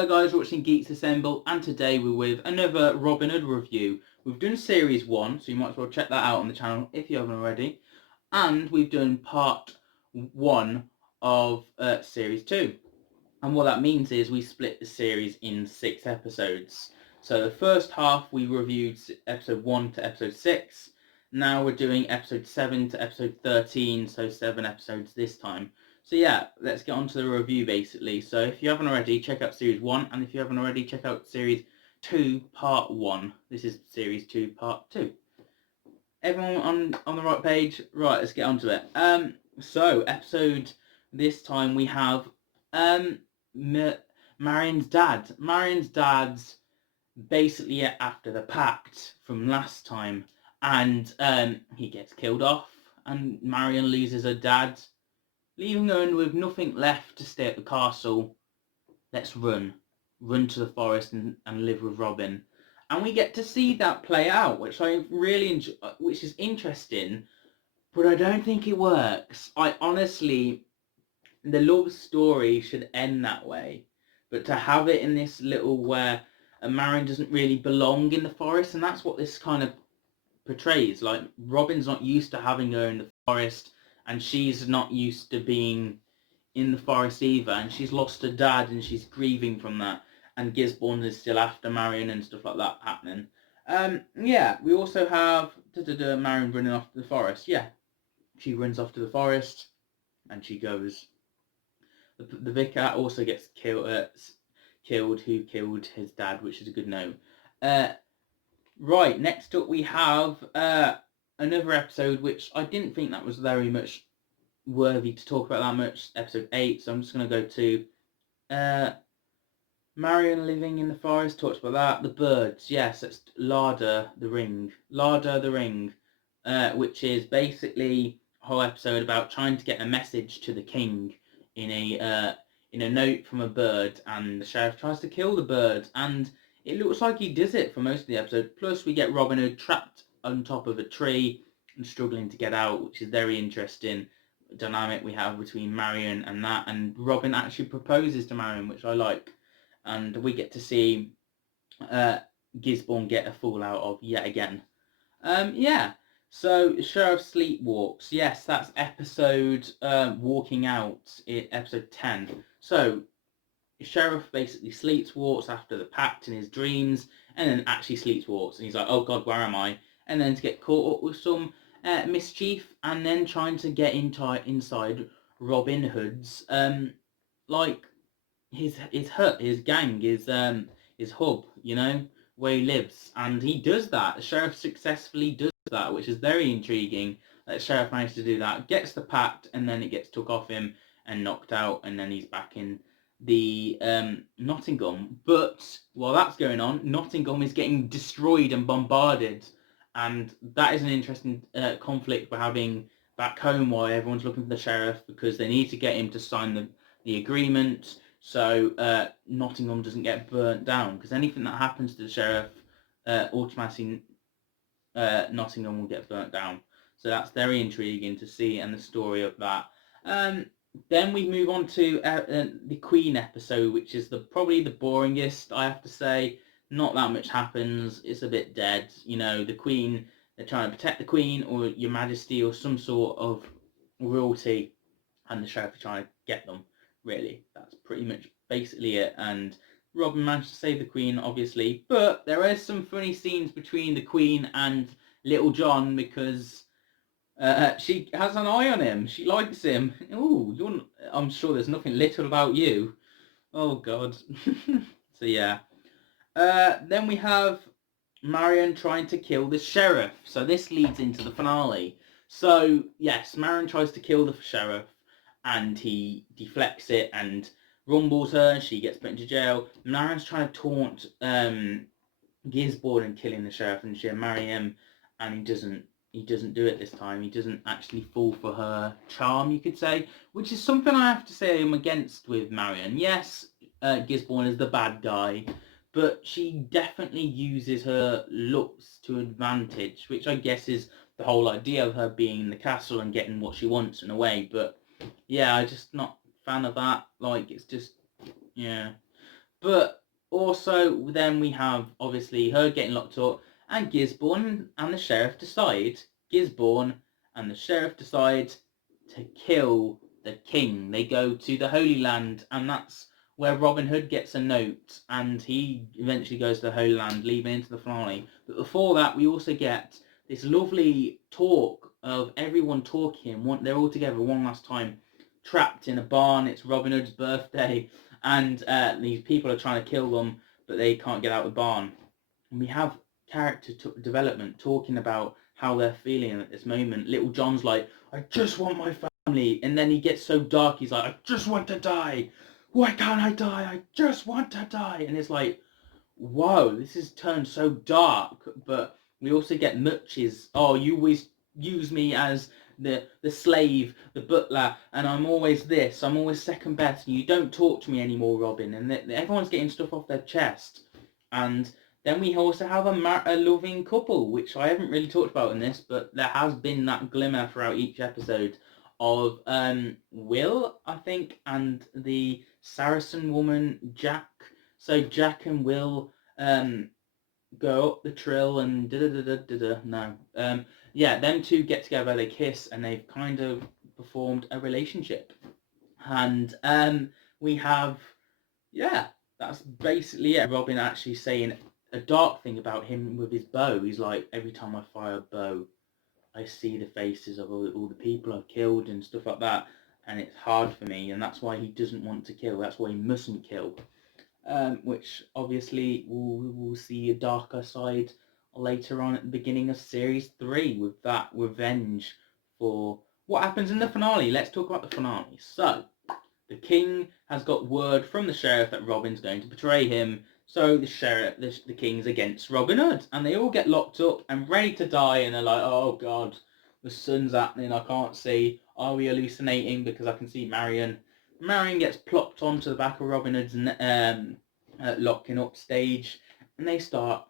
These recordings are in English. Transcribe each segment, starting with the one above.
Hello guys, you're watching Geeks Assemble, and today we're with another Robin Hood review. We've done Series 1, so you might as well check that out on the channel if you haven't already. And we've done Part 1 of Series 2. And what that means is we split the series in 6 episodes. So the first half we reviewed episode 1 to episode 6. Now we're doing episode 7 to episode 13, so 7 episodes this time. So yeah, let's get on to the review basically. So if you haven't already, check out Series 1, and if you haven't already, check out Series 2 Part 1. This is Series 2 Part 2. Everyone on the right page? Right, let's get on to it. So episode, this time we have Marion's dad. Marion's dad's basically after the pact from last time, and he gets killed off, and Marion loses her dad, leaving her with nothing left to stay at the castle. Let's run to the forest and live with Robin. And we get to see that play out, which I really enjoy, which is interesting, but I don't think it works. I honestly, the love story should end that way, but to have it in this little where Marion doesn't really belong in the forest, and that's what this kind of portrays. Like, Robin's not used to having her in the forest, and she's not used to being in the forest either, and she's lost her dad and she's grieving from that, and Gisborne is still after Marion and stuff like that happening. Yeah, we also have Marion running off to the forest. Yeah, she runs off to the forest and she goes. The vicar also gets killed. Who killed his dad, which is a good note. Right, next up we have another episode which I didn't think that was very much worthy to talk about that much, episode 8, so I'm just going to go to Marion living in the forest, talked about that. The birds, yes, that's Larder the Ring, which is basically a whole episode about trying to get a message to the king in a note from a bird, and the sheriff tries to kill the bird, and it looks like he does it for most of the episode. Plus we get Robin Hood trapped on top of a tree and struggling to get out, which is very interesting dynamic we have between Marion and that, and Robin actually proposes to Marion, which I like, and we get to see Gisborne get a fallout of yet again. Yeah, so Sheriff sleepwalks. Yes, that's episode walking out, episode 10. So Sheriff basically sleepwalks after the pact in his dreams, and then actually sleepwalks, and he's like, oh god, where am I? And then to get caught up with some mischief, and then trying to get inside Robin Hood's like his hut, his gang, his hub, you know, where he lives, and he does that. The sheriff successfully does that, which is very intriguing. That the sheriff managed to do that, gets the pact, and then it gets took off him and knocked out, and then he's back in the Nottingham. But while that's going on, Nottingham is getting destroyed and bombarded, and that is an interesting conflict we're having back home, while everyone's looking for the sheriff because they need to get him to sign the agreement so Nottingham doesn't get burnt down, because anything that happens to the sheriff automatically Nottingham will get burnt down. So that's very intriguing to see, and the story of that. Then we move on to the Queen episode, which is probably the boringest, I have to say. Not that much happens. It's a bit dead. You know, the Queen, they're trying to protect the Queen or Your Majesty or some sort of royalty, and the sheriff is trying to get them. Really, that's pretty much basically it. And Robin managed to save the Queen, obviously, but there are some funny scenes between the Queen and Little John, because she has an eye on him. She likes him. Ooh, I'm sure there's nothing little about you. Oh, God. So, yeah. Then we have Marion trying to kill the sheriff. So this leads into the finale. So, yes, Marion tries to kill the sheriff, and he deflects it and rumbles her. She gets put into jail. Marion's trying to taunt Gisborne and killing the sheriff, and she'll marry him, and he doesn't do it this time. He doesn't actually fall for her charm, you could say, which is something I have to say I'm against with Marion. Yes, Gisborne is the bad guy, but she definitely uses her looks to advantage, which I guess is the whole idea of her being in the castle and getting what she wants in a way. But yeah, I'm just not a fan of that. Like, it's just, yeah. But also then we have obviously her getting locked up, and Gisborne and the sheriff decide, to kill the king. They go to the Holy Land, and that's where Robin Hood gets a note, and he eventually goes to the Holy Land, leaving into the finale. But before that, we also get this lovely talk of everyone talking. They're all together one last time, trapped in a barn. It's Robin Hood's birthday, and these people are trying to kill them, but they can't get out of the barn. And we have character development talking about how they're feeling at this moment. Little John's like, I just want my family. And then he gets so dark, he's like, I just want to die. Why can't I die? I just want to die. And it's like, whoa, this has turned so dark. But we also get Much's, oh, you always use me as the slave, the butler, and I'm always this, I'm always second best, and you don't talk to me anymore, Robin. And everyone's getting stuff off their chest. And then we also have a loving couple, which I haven't really talked about in this, but there has been that glimmer throughout each episode of Will, I think, and the Saracen woman, Jack. So Jack and Will go up the trill and da-da-da-da-da-da. No. Yeah, them two get together, they kiss, and they've kind of performed a relationship. And we have, yeah, that's basically it. Robin actually saying a dark thing about him with his bow. He's like, every time I fire a bow, I see the faces of all the people I've killed and stuff like that, and it's hard for me, and that's why he doesn't want to kill. That's why he mustn't kill. Which obviously we'll see a darker side later on at the beginning of series 3 with that revenge for what happens in the finale. Let's talk about the finale. So, the king has got word from the sheriff that Robin's going to betray him, so the king's against Robin Hood, and they all get locked up and ready to die, and they're like, oh god, the sun's happening, I can't see, are we hallucinating, because I can see Marion. Marion gets plopped onto the back of Robin Hood's locking up stage, and they start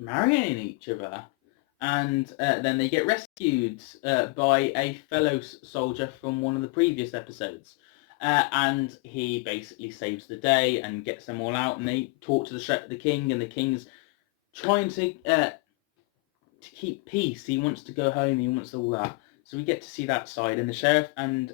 marrying each other. And then they get rescued by a fellow soldier from one of the previous episodes. And he basically saves the day and gets them all out, and they talk to the king, and the king's trying to keep peace. He wants to go home, he wants all that. So we get to see that side, and the sheriff and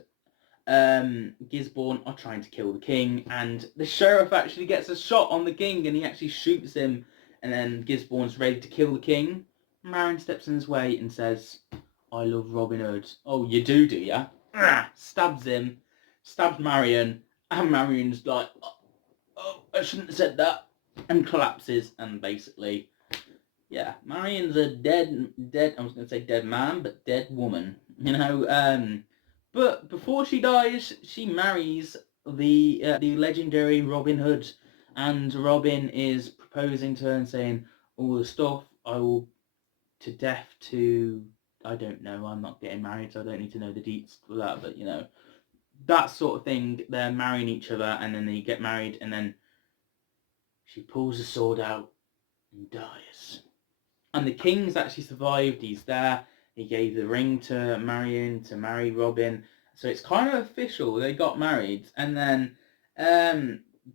Gisborne are trying to kill the king, and the sheriff actually gets a shot on the king, and he actually shoots him, and then Gisborne's ready to kill the king. Marion steps in his way and says, I love Robin Hood. Oh, you do ya? Stabs him, stabs Marion, and Marion's like, oh, I shouldn't have said that, and collapses, and basically, yeah, Marion's a dead, I was going to say dead man, but dead woman, but before she dies, she marries the legendary Robin Hood, and Robin is proposing to her and saying, all the stuff I will to death to, I don't know, I'm not getting married, so I don't need to know the deets for that, but that sort of thing. They're marrying each other, and then they get married, and then she pulls the sword out and dies. And the king's actually survived. He's there. He gave the ring to Marion to marry Robin. So it's kind of official. They got married. And then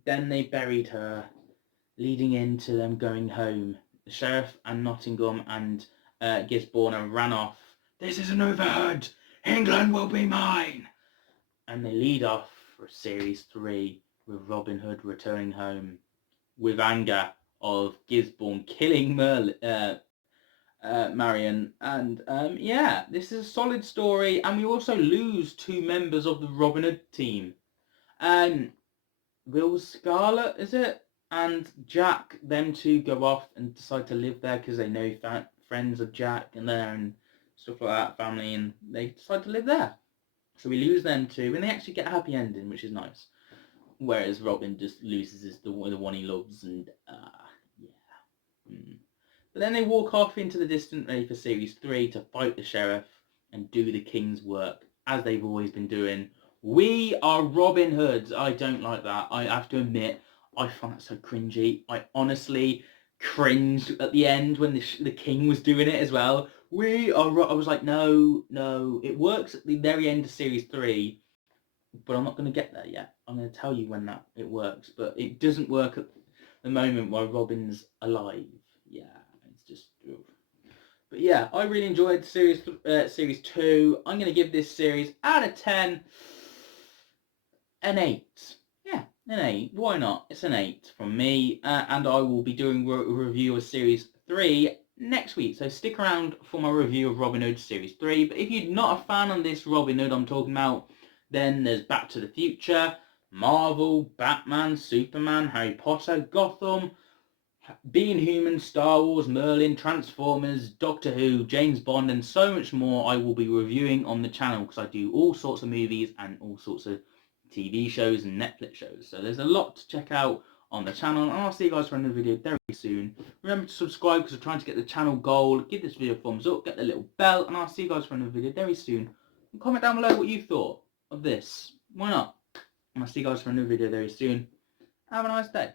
they buried her, leading into them going home. The sheriff and Nottingham and Gisborne ran off. This isn't over, Hood. England will be mine. And they lead off for series 3 with Robin Hood returning home with anger of Gisborne killing Marion, and yeah, this is a solid story, and we also lose 2 members of the Robin Hood team. Will Scarlet, is it? And Jack, them two go off and decide to live there because they know friends of Jack and there and stuff like that, family, and they decide to live there. So we lose them too, and they actually get a happy ending, which is nice. Whereas Robin just loses the one he loves, and yeah. But then they walk off into the distant, ready for series 3 to fight the sheriff and do the king's work, as they've always been doing. We are Robin Hoods. I don't like that. I have to admit, I find that so cringy. I honestly cringed at the end when the king was doing it as well. I was like, no. It works at the very end of series 3, but I'm not going to get there yet. I'm going to tell you when that it works, but it doesn't work at the moment while Robin's alive. Yeah, it's just. Ugh. But yeah, I really enjoyed series 2. I'm going to give this series out of 10 an 8. Yeah, an 8. Why not? It's an 8 from me, and I will be doing a review of series 3 next week. So stick around for my review of Robin Hood series 3. But if you're not a fan of this Robin Hood I'm talking about, then there's Back to the Future, Marvel, Batman, Superman, Harry Potter, Gotham, Being Human, Star Wars, Merlin, Transformers, Doctor Who, James Bond, and so much more I will be reviewing on the channel, because I do all sorts of movies and all sorts of TV shows and Netflix shows. So there's a lot to check out on the channel, and I'll see you guys for another video very soon. Remember to subscribe, because I'm trying to get the channel goal. Give this video a thumbs up, get the little bell, and I'll see you guys for another video very soon. And comment down below what you thought of this. Why not? And I'll see you guys for another video very soon. Have a nice day.